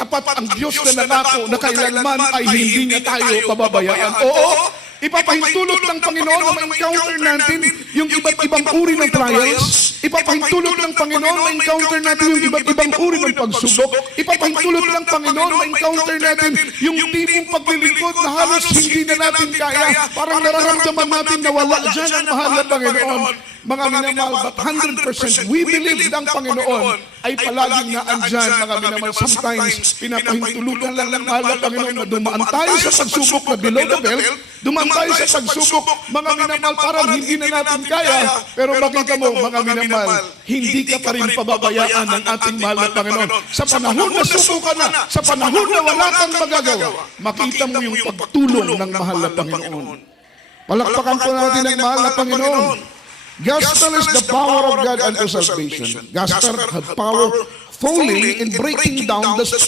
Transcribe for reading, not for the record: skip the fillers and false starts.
tapat ang Diyos na nangako na kailanman ay hindi niya tayo pababayaan. Oo, ipapahintulot ng Panginoon na ma-encounter natin yung iba't ibang uri ng trials. Ipapahintulot ng Panginoon na ma-encounter natin yung iba't ibang uri ng pagsubok. Ipapahintulot ng Panginoon na ma-encounter natin yung tipong paglilingkod na halos hindi na natin kaya. Parang nararamdaman natin na wala dyan ang mahal na Panginoon. Mga minamahal, but 100% we believe ng Panginoon ay palaging naandyan, mga minamahal. Sometimes, pinapahintulutan lang ng mahal na Panginoon na dumaan tayo sa pagsubok na below the belt, dumaan tayo sa pagsubok, mga minamahal, parang hindi na natin kaya. Pero makita mo, mga minamahal, hindi ka pa rin pababayaan ng ating mahal na Panginoon. Sa panahon na suko ka na, sa panahon na wala kang magagawa, makita mo yung pagtulong ng mahal na Panginoon. Palakpakan po natin ang mahal na Panginoon. Gospel is the power of God unto salvation. Gospel had power fully in breaking down the